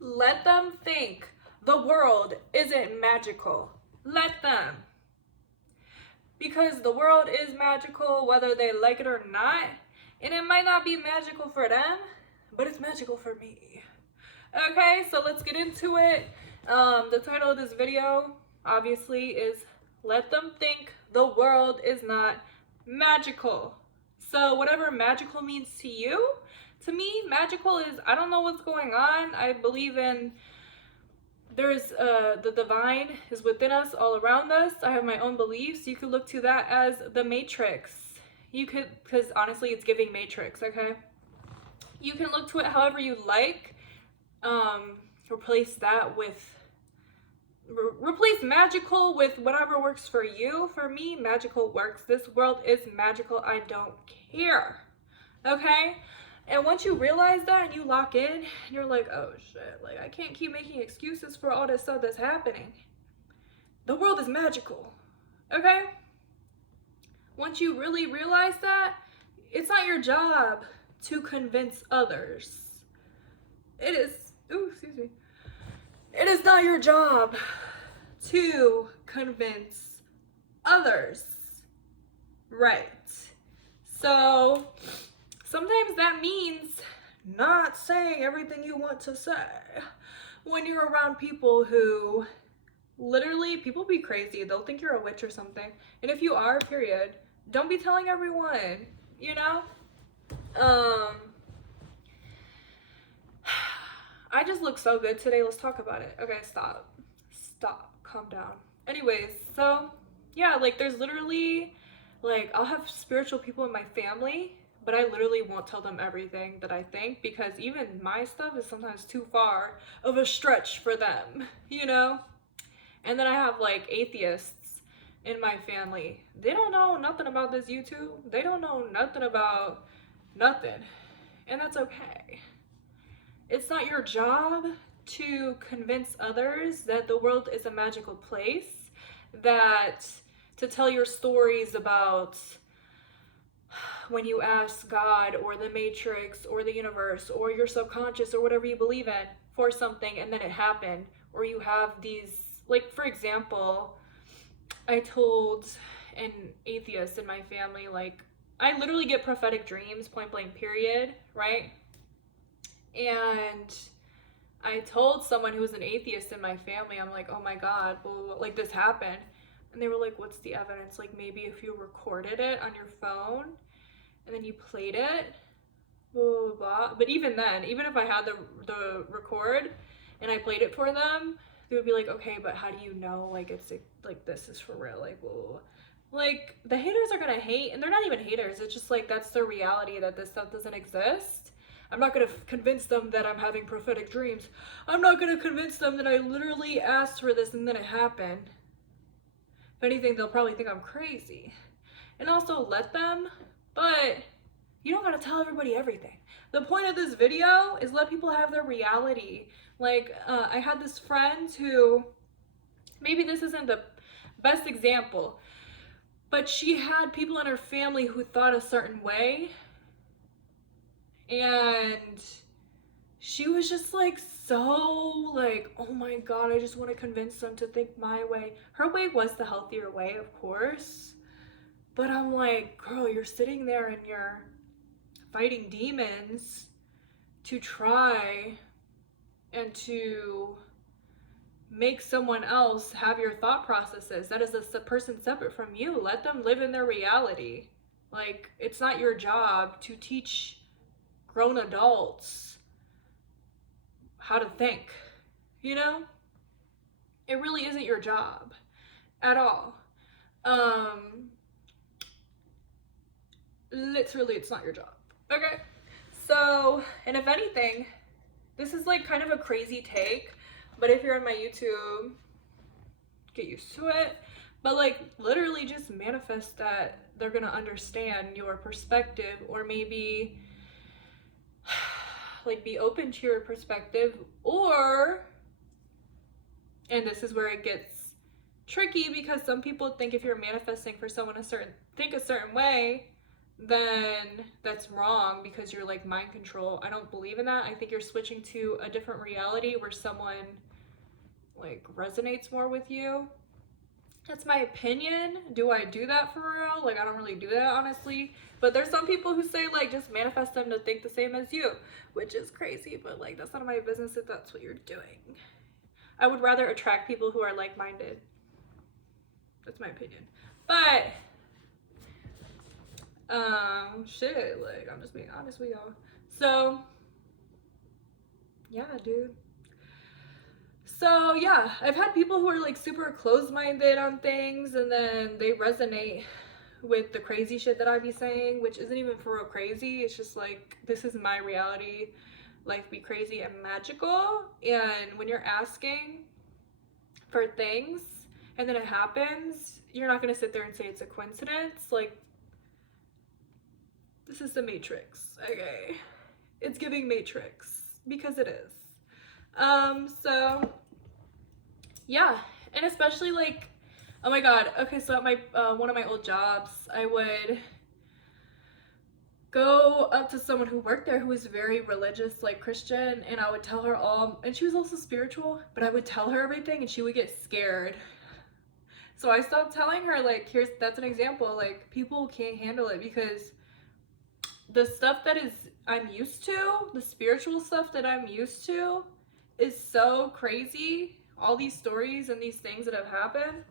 Let them think the world isn't magical. Let them. Because the world is magical whether they like it or not. And it might not be magical for them, but it's magical for me. Okay, so let's get into it. The title of this video, obviously, is Let Them Think the World is Not Magical. So whatever magical means to you, to me, magical is, I don't know what's going on. I believe in there's the divine is within us, all around us. I have my own beliefs. You could look to that as the Matrix. You could, because honestly, it's giving Matrix, okay? You can look to it however you like. Replace that with, replace magical with whatever works for you. For me, magical works. This world is magical. I don't care, okay? And once you realize that and you lock in, and you're like, oh shit, like I can't keep making excuses for all this stuff that's happening. The world is magical, okay? Once you really realize that, it's not your job to convince others. It is, ooh, excuse me. It is not your job to convince others, right? So sometimes that means not saying everything you want to say when you're around people who literally, people be crazy. They'll think you're a witch or something. And if you are, period, don't be telling everyone, you know? I just look so good today. Let's talk about it. Okay, stop. Stop. Calm down. Anyways, so yeah, like there's literally, like I'll have spiritual people in my family, but I literally won't tell them everything that I think because even my stuff is sometimes too far of a stretch for them, you know? And then I have like atheists in my family. They don't know nothing about this YouTube. They don't know nothing about nothing. And that's okay. It's not your job to convince others that the world is a magical place, that to tell your stories about when you ask God or the Matrix or the universe or your subconscious or whatever you believe in for something and then it happened, or you have these, like for example, I told an atheist in my family, like I literally get prophetic dreams, point blank period, right? And I told someone who was an atheist in my family, I'm like, oh my God, well, like this happened. And they were like, what's the evidence? Like maybe if you recorded it on your phone and then you played it, blah, blah, blah. But even then, even if I had the record and I played it for them, they would be like, okay, but how do you know like it's like this is for real? Like, blah, blah, blah. Like the haters are gonna hate, and they're not even haters. It's just like that's the reality that this stuff doesn't exist. I'm not going to convince them that I'm having prophetic dreams. I'm not going to convince them that I literally asked for this and then it happened. If anything, they'll probably think I'm crazy. And also let them, but you don't got to tell everybody everything. The point of this video is let people have their reality. Like, I had this friend who, maybe this isn't the best example, but she had people in her family who thought a certain way. And she was just like so like, oh my God, I just want to convince them to think my way. Her way was the healthier way, of course. But I'm like, girl, you're sitting there and you're fighting demons to try and to make someone else have your thought processes. That is a person separate from you. Let them live in their reality. Like, it's not your job to teach grown adults how to think, you know? It really isn't your job at all. Literally, it's not your job. Okay? So, and if anything, this is like kind of a crazy take, but if you're on my YouTube, get used to it. But like literally just manifest that they're gonna understand your perspective, or maybe like be open to your perspective, or, and this is where it gets tricky because some people think if you're manifesting for someone a certain way, then that's wrong because you're like mind control. I don't believe in that. I think you're switching to a different reality where someone like resonates more with you. That's my opinion. Do I do that for real? Like, I don't really do that, honestly. But there's some people who say, like, just manifest them to think the same as you, which is crazy. But, like, that's none of my business if that's what you're doing. I would rather attract people who are like-minded. That's my opinion. But, shit, like, I'm just being honest with y'all. So, yeah, dude. So yeah, I've had people who are like super close-minded on things and then they resonate with the crazy shit that I be saying, which isn't even for real crazy. It's just like, this is my reality. Life be crazy and magical. And when you're asking for things and then it happens, you're not gonna sit there and say it's a coincidence. Like, this is the Matrix, okay? It's giving Matrix because it is. So yeah, and especially like, oh my god, okay, so at my one of my old jobs, I would go up to someone who worked there who was very religious, like Christian, and I would tell her all, and she was also spiritual, but I would tell her everything and she would get scared. So I stopped telling her, like, that's an example, like, people can't handle it because the stuff that I'm used to, the spiritual stuff that I'm used to is so crazy. All these stories and these things that have happened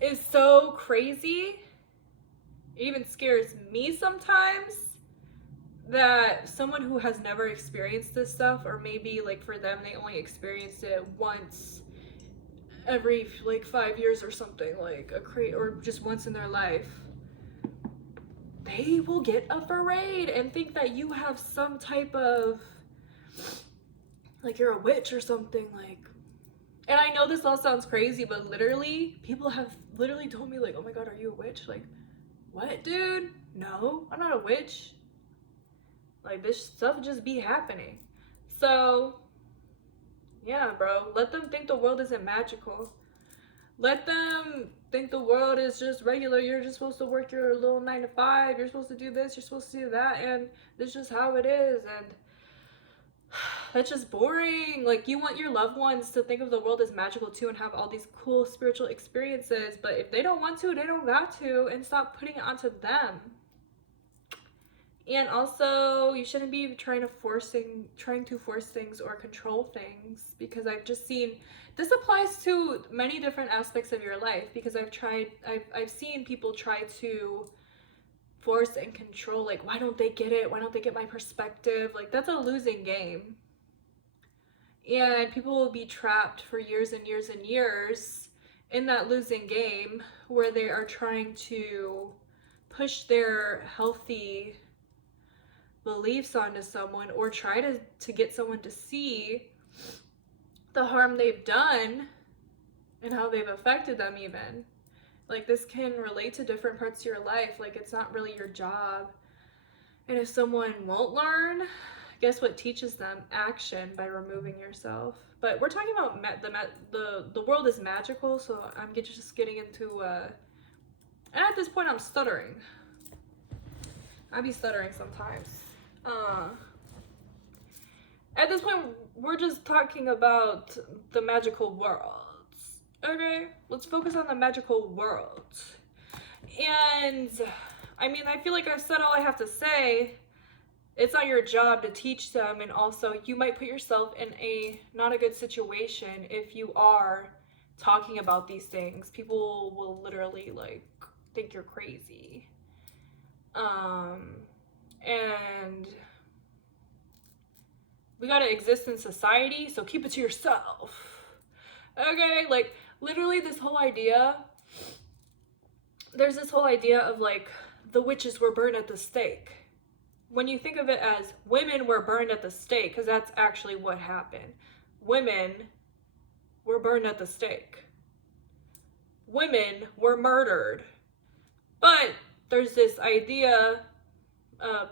is so crazy. It even scares me sometimes that someone who has never experienced this stuff, or maybe like for them they only experienced it once every like 5 years or something, like or just once in their life, they will get afraid and think that you have some type of, like, you're a witch or something, like. And I know this all sounds crazy, but literally, people have literally told me, like, oh my god, are you a witch? Like, what, dude? No, I'm not a witch. Like, this stuff just be happening. So, yeah, bro, let them think the world isn't magical. Let them think the world is just regular. You're just supposed to work your little 9 to 5. You're supposed to do this. You're supposed to do that. And this is just how it is. And that's just boring. Like, you want your loved ones to think of the world as magical too and have all these cool spiritual experiences. But if they don't want to, they don't got to. And stop putting it onto them. And also, you shouldn't be trying to force things or control things, because I've just seen this applies to many different aspects of your life, because I've seen people try to force and control, like, why don't they get it? Why don't they get my perspective? Like, that's a losing game. And people will be trapped for years and years and years in that losing game where they are trying to push their healthy beliefs onto someone, or try to get someone to see the harm they've done and how they've affected them. Even like, this can relate to different parts of your life. Like, it's not really your job. And if someone won't learn, guess what teaches them? Action, by removing yourself. But we're talking about the world is magical, so I'm just getting into and at this point I'm stuttering. I be stuttering sometimes. At this point, we're just talking about the magical world. Okay, let's focus on the magical world. And I mean, I feel like I've said all I have to say. It's not your job to teach them, and also you might put yourself in a not a good situation if you are talking about these things. People will literally like think you're crazy. And we gotta exist in society, so keep it to yourself. Okay, like, literally this whole idea, there's this whole idea of like, the witches were burned at the stake. When you think of it as women were burned at the stake, because that's actually what happened. Women were burned at the stake. Women were murdered. But there's this idea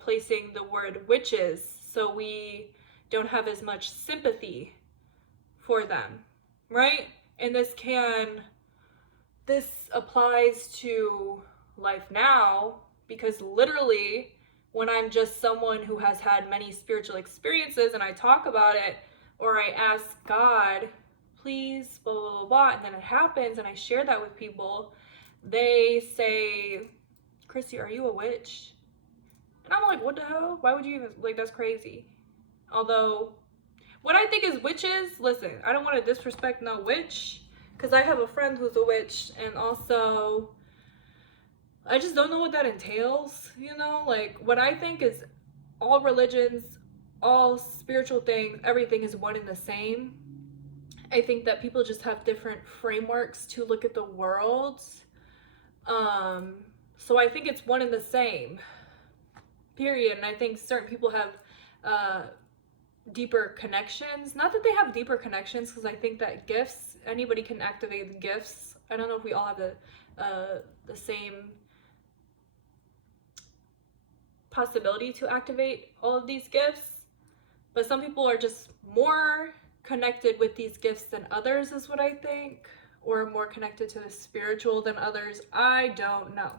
placing the word witches, so we don't have as much sympathy for them, right? And this can this applies to life now, because literally when I'm just someone who has had many spiritual experiences and I talk about it, or I ask God, please, blah, blah, blah, blah, and then it happens and I share that with people, they say, Chrissy, are you a witch? And I'm like, what the hell? Why would you even, like, that's crazy. Although, what I think is witches, listen, I don't want to disrespect no witch, because I have a friend who's a witch, and also, I just don't know what that entails, you know? Like, what I think is all religions, all spiritual things, everything is one and the same. I think that people just have different frameworks to look at the world. So I think it's one and the same, period. And I think certain people have deeper connections. Not that they have deeper connections, because I think that gifts, anybody can activate the gifts. I don't know if we all have the same possibility to activate all of these gifts, but some people are just more connected with these gifts than others, is what I think, or more connected to the spiritual than others. I don't know.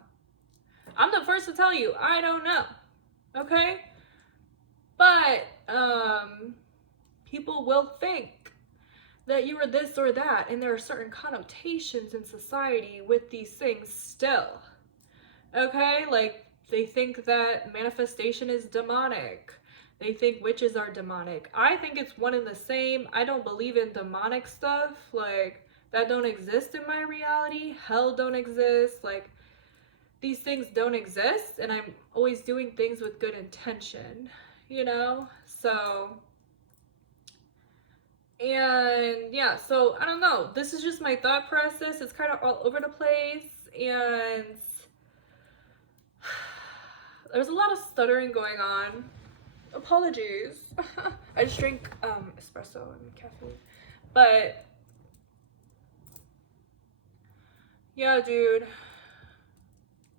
I'm the first to tell you, I don't know. Okay? But people will think that you are this or that, and there are certain connotations in society with these things still. Okay? Like, they think that manifestation is demonic. They think witches are demonic. I think it's one and the same. I don't believe in demonic stuff. Like, that don't exist in my reality. Hell don't exist. Like, these things don't exist, and I'm always doing things with good intention, you know? So, and yeah, so I don't know. This is just my thought process. It's kind of all over the place, and there's a lot of stuttering going on. Apologies. I just drink espresso and caffeine. But yeah, dude.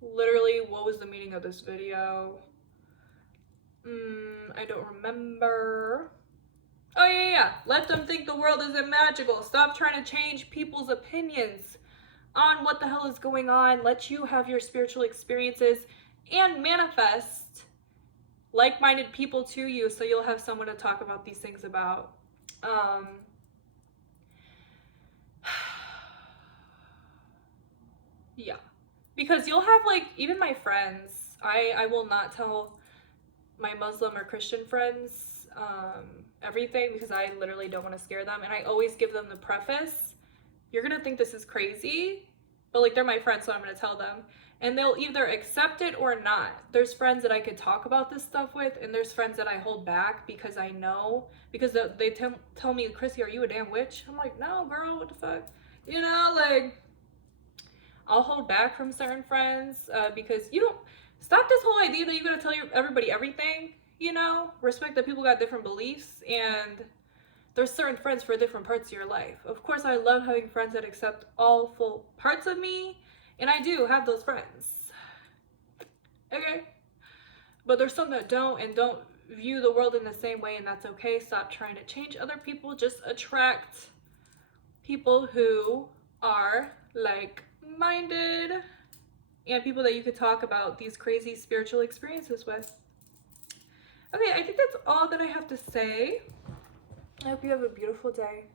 Literally, what was the meaning of this video? I don't remember. Oh yeah. Let them think the world isn't magical. Stop trying to change people's opinions on what the hell is going on. Let you have your spiritual experiences and manifest like-minded people to you, so you'll have someone to talk about these things about. Yeah, because you'll have, like, even my friends, I will not tell my Muslim or Christian friends everything, because I literally don't want to scare them, and I always give them the preface, you're gonna think this is crazy, but like, they're my friends, so I'm gonna tell them. And they'll either accept it or not. There's friends that I could talk about this stuff with, and there's friends that I hold back because I know, because they tell me, Chrissy, are you a damn witch? I'm like, no, girl, what the fuck? You know, like, I'll hold back from certain friends because you don't, stop this whole idea that you gotta tell everybody everything, you know? Respect that people got different beliefs, and there's certain friends for different parts of your life. Of course, I love having friends that accept all full parts of me, and I do have those friends, okay? But there's some that don't, and don't view the world in the same way, and that's okay. Stop trying to change other people. Just attract people who are like-minded, and people that you could talk about these crazy spiritual experiences with. Okay, I think that's all that I have to say. I hope you have a beautiful day.